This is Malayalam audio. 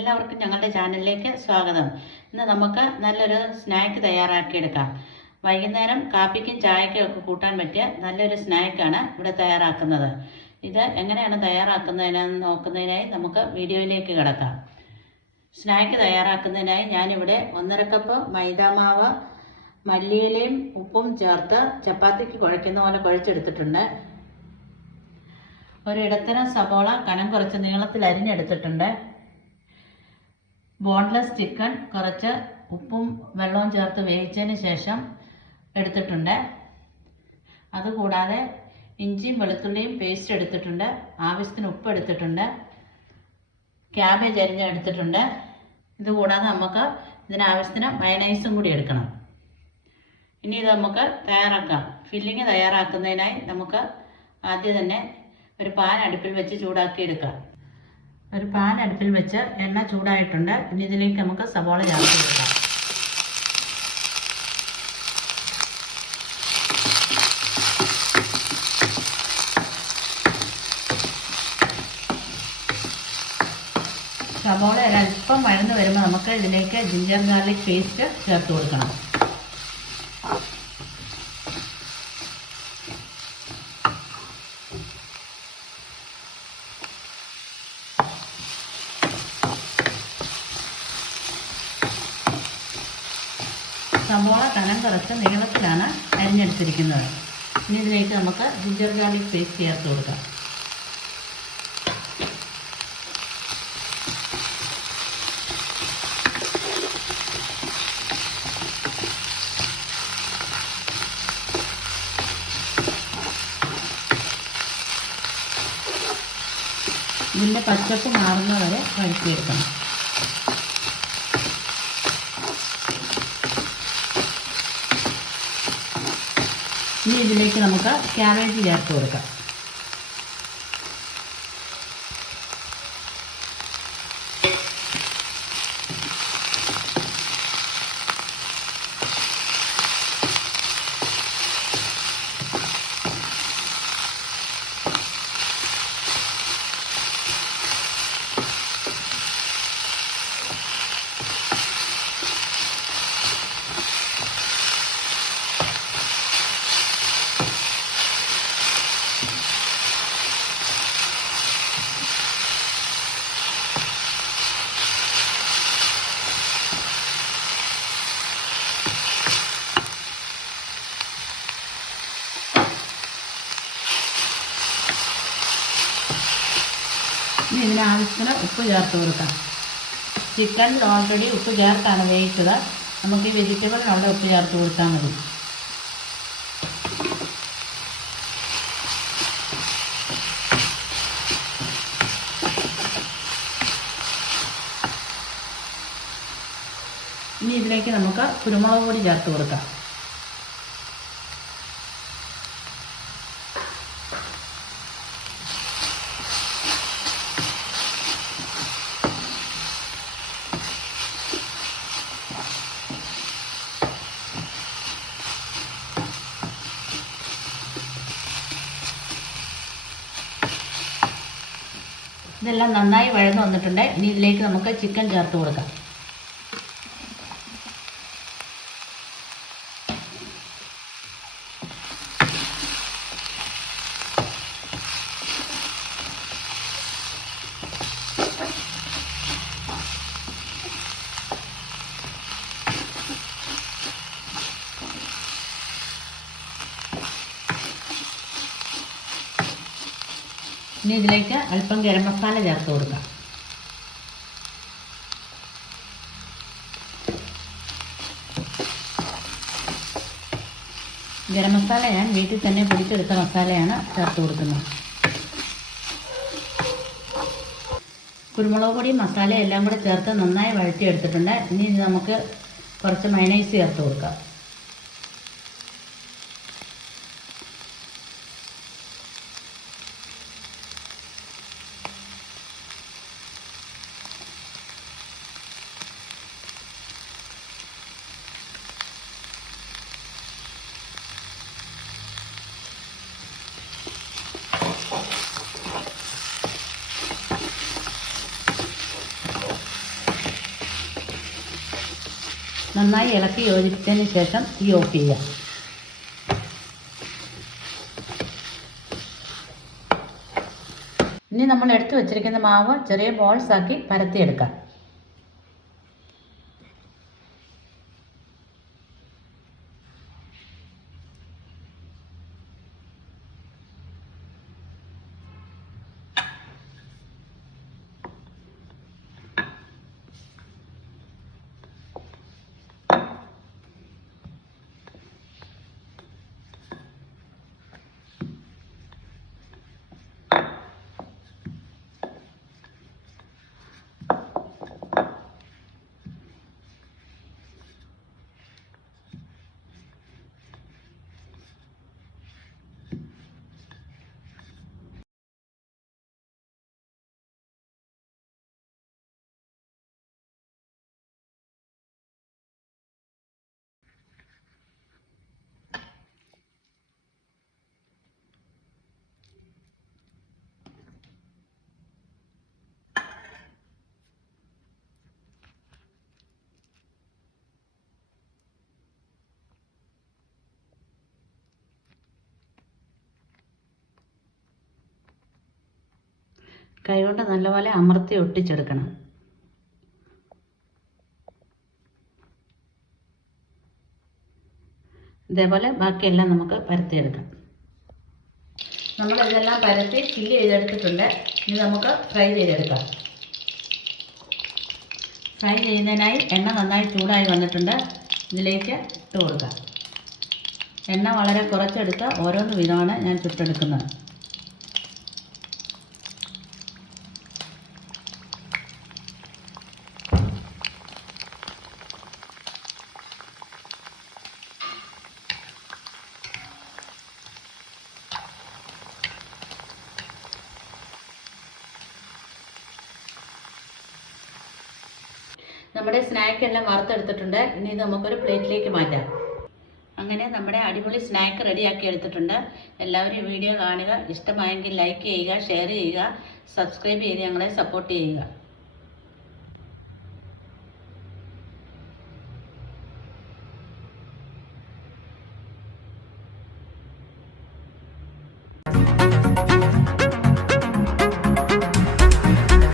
എല്ലാവർക്കും ഞങ്ങളുടെ ചാനലിലേക്ക് സ്വാഗതം. ഇന്ന് നമുക്ക് നല്ലൊരു സ്നാക്ക് തയ്യാറാക്കിയെടുക്കാം. വൈകുന്നേരം കാപ്പിക്കും ചായക്കും ഒക്കെ കൂട്ടാൻ പറ്റിയ നല്ലൊരു സ്നാക്കാണ് ഇവിടെ തയ്യാറാക്കുന്നത്. ഇത് എങ്ങനെയാണ് തയ്യാറാക്കുന്നതിനെന്ന് നോക്കുന്നതിനായി നമുക്ക് വീഡിയോയിലേക്ക് കിടക്കാം. സ്നാക്ക് തയ്യാറാക്കുന്നതിനായി ഞാനിവിടെ ഒന്നര കപ്പ് മൈദാമാവ് മല്ലിയിലയും ഉപ്പും ചേർത്ത് ചപ്പാത്തിക്ക് കുഴയ്ക്കുന്ന പോലെ കുഴച്ചെടുത്തിട്ടുണ്ട്. ഒരു ഇടത്തരം സബോള കനം കുറച്ച് നീളത്തിൽ അരിഞ്ഞെടുത്തിട്ടുണ്ട്. ബോൺലെസ് ചിക്കൻ കുറച്ച് ഉപ്പും വെള്ളവും ചേർത്ത് വേവിച്ചതിന് ശേഷം എടുത്തിട്ടുണ്ട്. അതുകൂടാതെ ഇഞ്ചിയും വെളുത്തുള്ളിയും പേസ്റ്റ് എടുത്തിട്ടുണ്ട്. ആവശ്യത്തിന് ഉപ്പ് എടുത്തിട്ടുണ്ട്. ക്യാബേജ് അരിഞ്ഞ് എടുത്തിട്ടുണ്ട്. ഇതുകൂടാതെ നമുക്ക് ഇതിനാവശ്യത്തിന് മയണൈസും കൂടി എടുക്കണം. ഇനി ഇത് നമുക്ക് തയ്യാറാക്കാം. ഫില്ലിങ് തയ്യാറാക്കുന്നതിനായി നമുക്ക് ആദ്യം തന്നെ ഒരു പാൻ അടുപ്പിൽ വെച്ച് ചൂടാക്കി എടുക്കാം ഒരു പാൻ അടുപ്പിൽ വെച്ച് എണ്ണ ചൂടായിട്ടുണ്ട്. ഇനി ഇതിലേക്ക് നമുക്ക് സവാള ചേർത്ത് കൊടുക്കാം. സവാള ഒരല്പം വഴന്ന് വരുമ്പോൾ നമുക്ക് ഇതിലേക്ക് ജിഞ്ചർ ഗാർലിക് പേസ്റ്റ് ചേർത്ത് കൊടുക്കണം. സവോള കനം കുറച്ച് നീളത്തിലാണ് അരിഞ്ഞെടുത്തിരിക്കുന്നത്. ഇനി ഇതിലേക്ക് നമുക്ക് ജിഞ്ചർ ഗാർലിക് പേസ്റ്റ് ചേർത്ത് കൊടുക്കാം. ഇതിന്റെ പച്ചപ്പ് മാറുന്നവരെ വഴറ്റിയെടുക്കണം. ഇനി ഇതിലേക്ക് നമുക്ക് ക്യാബേജ് ചേർത്ത് കൊടുക്കാം. ഇനി ഇതിനാവശ്യത്തിന് ഉപ്പ് ചേർത്ത് കൊടുക്കാം. ചിക്കൻ ഓൾറെഡി ഉപ്പ് ചേർത്താണ് വേവിച്ചത്. നമുക്ക് ഈ വെജിറ്റബിളിനുള്ള ഉപ്പ് ചേർത്ത് കൊടുത്താൽ മതി. ഇനി ഇതിലേക്ക് നമുക്ക് കുരുമുളക് പൊടി ചേർത്ത് കൊടുക്കാം. ഇതെല്ലാം നന്നായി വഴന്നു വന്നിട്ടുണ്ട്. ഇനി ഇതിലേക്ക് നമുക്ക് ചിക്കൻ ചേർത്ത് കൊടുക്കാം. ഇനി ഇതിലേക്ക് അല്പം ഗരം മസാല ചേർത്ത് കൊടുക്കാം. ഗരം മസാല ഞാൻ വീട്ടിൽ തന്നെ പൊടിച്ചെടുത്ത മസാലയാണ് ചേർത്ത് കൊടുക്കുന്നത്. കുരുമുളക് പൊടി മസാല എല്ലാം കൂടെ ചേർത്ത് നന്നായി വഴറ്റിയെടുത്തിട്ടുണ്ട്. ഇനി നമുക്ക് കുറച്ച് മൈനൈസ് ചേർത്ത് കൊടുക്കാം. നന്നായി ഇളക്കി യോജിപ്പിച്ചതിന് ശേഷം തീ ഓഫ് ചെയ്യുക. ഇനി നമ്മൾ എടുത്തു വെച്ചിരിക്കുന്ന മാവ് ചെറിയ ബോൾസ് ആക്കി പരത്തിയെടുക്കാം കൈകൊണ്ട് നല്ലപോലെ അമർത്തി ഒട്ടിച്ചെടുക്കണം. ഇതേപോലെ ബാക്കിയെല്ലാം നമുക്ക് പരത്തിയെടുക്കാം. നമ്മൾ ഇതെല്ലാം പരത്തി ഫില്ല് ചെയ്തെടുത്തിട്ടുണ്ട്. ഇനി നമുക്ക് ഫ്രൈ ചെയ്തെടുക്കാം. ഫ്രൈ ചെയ്യുന്നതിനായി എണ്ണ നന്നായി ചൂടായി വന്നിട്ടുണ്ട്. ഇതിലേക്ക് ഇട്ട് കൊടുക്കാം. എണ്ണ വളരെ കുറച്ചെടുത്ത് ഓരോന്ന് വിധമാണ് ഞാൻ ചുട്ടെടുക്കുന്നത്. നമ്മുടെ സ്നാക്ക് എല്ലാം വറുത്തെടുത്തിട്ടുണ്ട്. ഇനി ഇത് നമുക്കൊരു പ്ലേറ്റിലേക്ക് മാറ്റാം. അങ്ങനെ നമ്മുടെ അടിപൊളി സ്നാക്ക് റെഡിയാക്കി എടുത്തിട്ടുണ്ട്. എല്ലാവരും വീഡിയോ കാണുക. ഇഷ്ടമായെങ്കിൽ ലൈക്ക് ചെയ്യുക ഷെയർ ചെയ്യുക സബ്സ്ക്രൈബ് ചെയ്ത് ഞങ്ങളെ സപ്പോർട്ട് ചെയ്യുക.